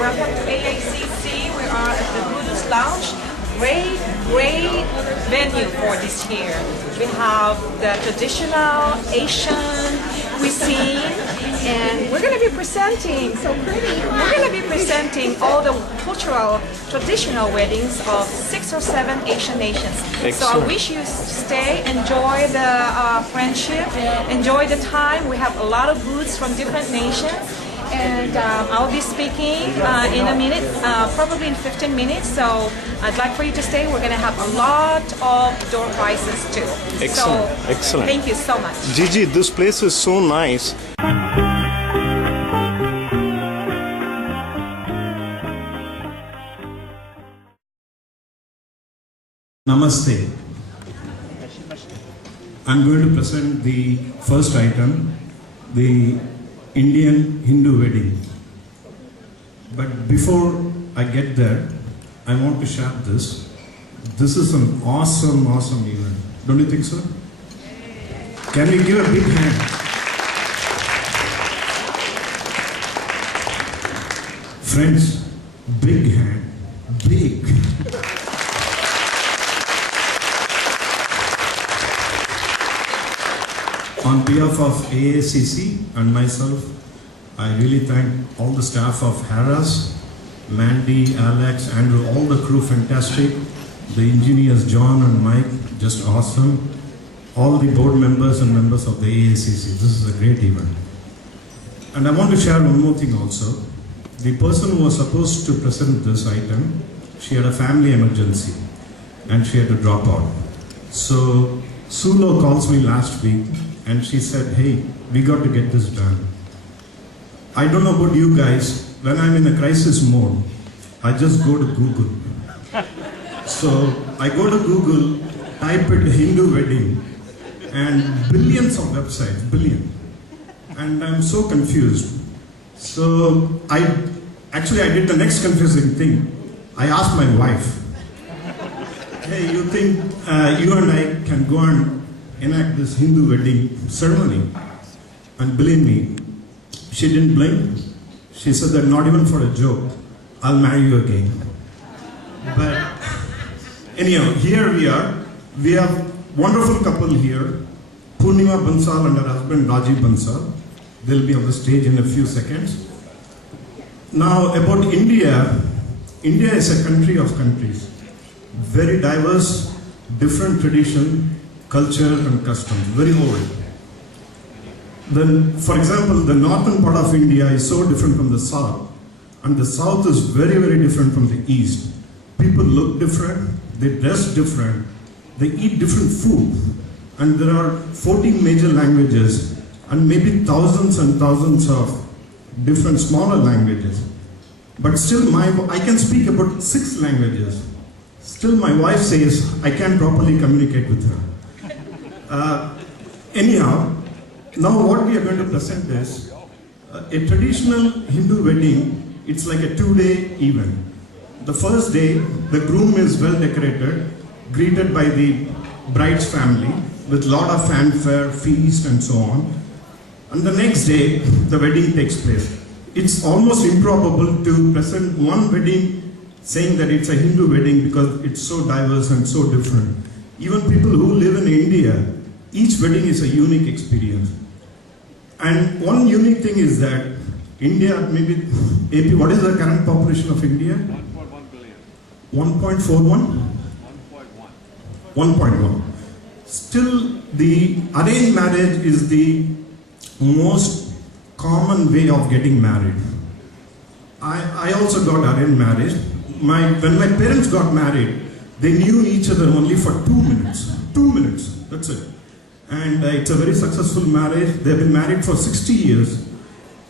Welcome to AACC. We are at the Buddhist Lounge. Great venue for this year. We have the traditional Asian cuisine, and we're going to be presenting, so pretty, we're going to be presenting all the cultural traditional weddings of 6 or 7 Asian nations. Excellent. So I wish you stay, enjoy the friendship, enjoy the time. We have a lot of booths from different nations. And I'll be speaking in a minute, probably in 15 minutes, so I'd like for you to stay. We're going to have a lot of door prizes too. Excellent, so, excellent. Thank you so much. Gigi, this place is so nice. Namaste. I'm going to present the first item, the Indian Hindu wedding. But before I get there, I want to share this. This is an awesome event. Don't you think so? Can we give a big hand? Friends, big hand, big. On behalf of AACC and myself, I really thank all the staff of Harras, Mandy, Alex, Andrew, all the crew, fantastic. The engineers, John and Mike, just awesome. All the board members and members of the AACC, this is a great event. And I want to share one more thing also. The person who was supposed to present this item, she had a family emergency and she had to drop out. So Sulo calls me last week and she said, hey, we got to get this done. I don't know about you guys, when I'm in a crisis mode, I just go to Google. So I go to Google, type it Hindu wedding, and billions of websites, billion. And I'm so confused. So I did the next confusing thing. I asked my wife, hey, you think you and I can go and enact this Hindu wedding ceremony? And believe me, she didn't blink. She said that not even for a joke, I'll marry you again. But anyhow, here we are. We have wonderful couple here, Purnima Bansal and her husband Rajiv Bansal. They'll be on the stage in a few seconds. Now about India, India is a country of countries. Very diverse, different tradition, culture and customs, very old. Then, for example, the northern part of India is so different from the south, and the south is very different from the east. People look different, they dress different, they eat different food, and there are 14 major languages and maybe thousands and thousands of different smaller languages. But still, I can speak about 6 languages. Still, my wife says I can't properly communicate with her. Anyhow, now what we are going to present is a traditional Hindu wedding. It's like a 2-day event. The first day, the groom is well decorated, greeted by the bride's family with lot of fanfare, feast and so on. And the next day, the wedding takes place. It's almost improbable to present one wedding saying that it's a Hindu wedding because it's so diverse and so different. Even people who live in India, each wedding is a unique experience. And one unique thing is that India, maybe AP, what is the current population of India? 1.1 billion. 1.41? 1.1. Still, the arranged marriage is the most common way of getting married. I also got arranged marriage. When my parents got married, they knew each other only for 2 minutes. 2 minutes, that's it. And it's a very successful marriage. They've been married for 60 years.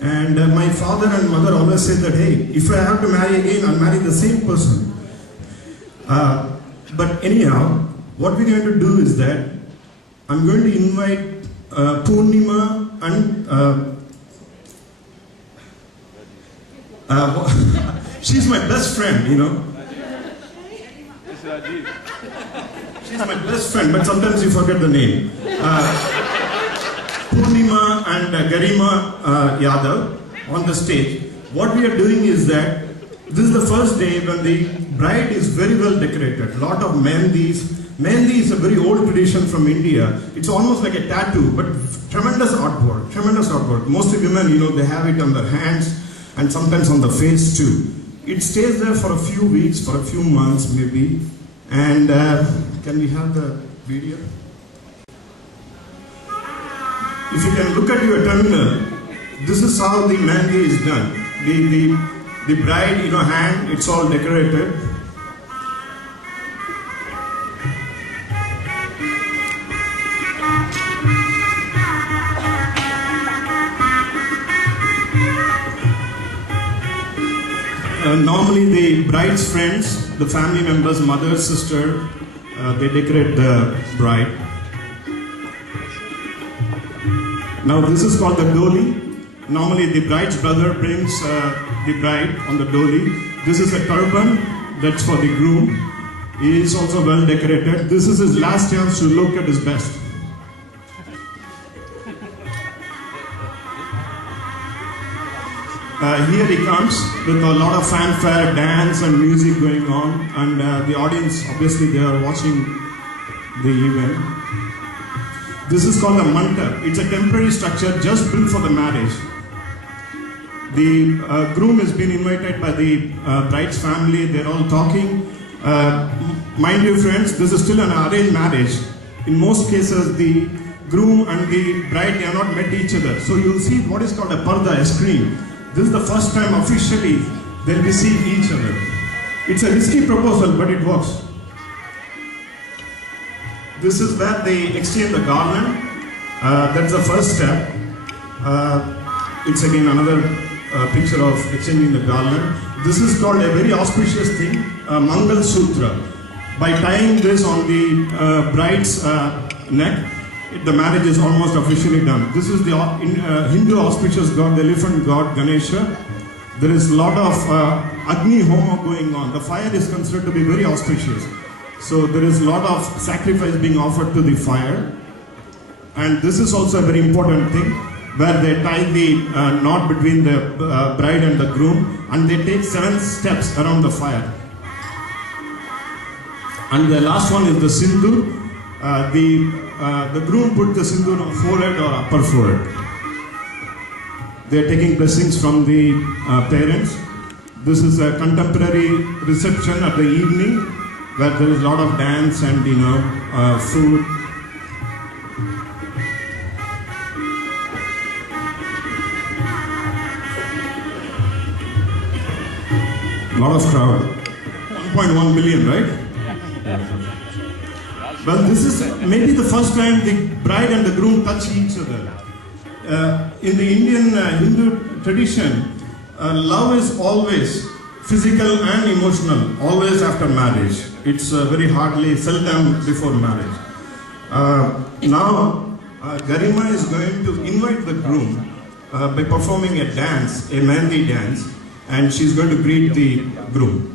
And my father and mother always said that, hey, if I have to marry again, I'll marry the same person. But anyhow, what we're going to do is that I'm going to invite Purnima and she's my best friend, you know. She's my best friend, but sometimes you forget the name. Purnima and Garima Yadav on the stage. What we are doing is that This is the first day when the bride is very well decorated. A lot of mehndis. Mehndi is a very old tradition from India. It's almost like a tattoo, but tremendous artwork, tremendous artwork. Mostly women, they have it on their hands and sometimes on the face too. It stays there for a few weeks, for a few months maybe. And can we have the video? If you can look at your terminal, this is how the mehndi is done. The bride, hand, it's all decorated. Normally the bride's friends, the family members, mother, sister, they decorate the bride. Now this is called the doli. Normally the bride's brother brings the bride on the doli. This is a turban, that's for the groom. He is also well decorated. This is his last chance to look at his best. Here he comes with a lot of fanfare, dance and music going on, and the audience, obviously they are watching the event. This is called a mandap. It's a temporary structure just built for the marriage. The groom has been invited by the bride's family. They're all talking. Mind you friends, this is still an arranged marriage. In most cases, the groom and the bride, they have not met each other. So you'll see what is called a parda, a screen. This is the first time officially they'll be seeing each other. It's a risky proposal, but it works. This is where they exchange the garland. That's the first step. It's again another picture of exchanging the garland. This is called a very auspicious thing, Mangal Sutra. By tying this on the bride's neck, the marriage is almost officially done. This is the Hindu auspicious god, the elephant god Ganesha. There is a lot of Agni Homa going on. The fire is considered to be very auspicious. So there is a lot of sacrifice being offered to the fire. And this is also a very important thing, where they tie the knot between the bride and the groom, and they take 7 steps around the fire. And the last one is the Sindhu. The groom put the Sindhu on forehead or upper forehead. They are taking blessings from the parents. This is a contemporary reception at the evening, where there is a lot of dance and food. A lot of crowd. 1.1 million, right? Well, this is maybe the first time the bride and the groom touch each other. In the Indian Hindu tradition, love is always physical and emotional, always after marriage. It's very hardly, seldom before marriage. Now, Garima is going to invite the groom by performing a dance, a mehndi dance, and she's going to greet the groom.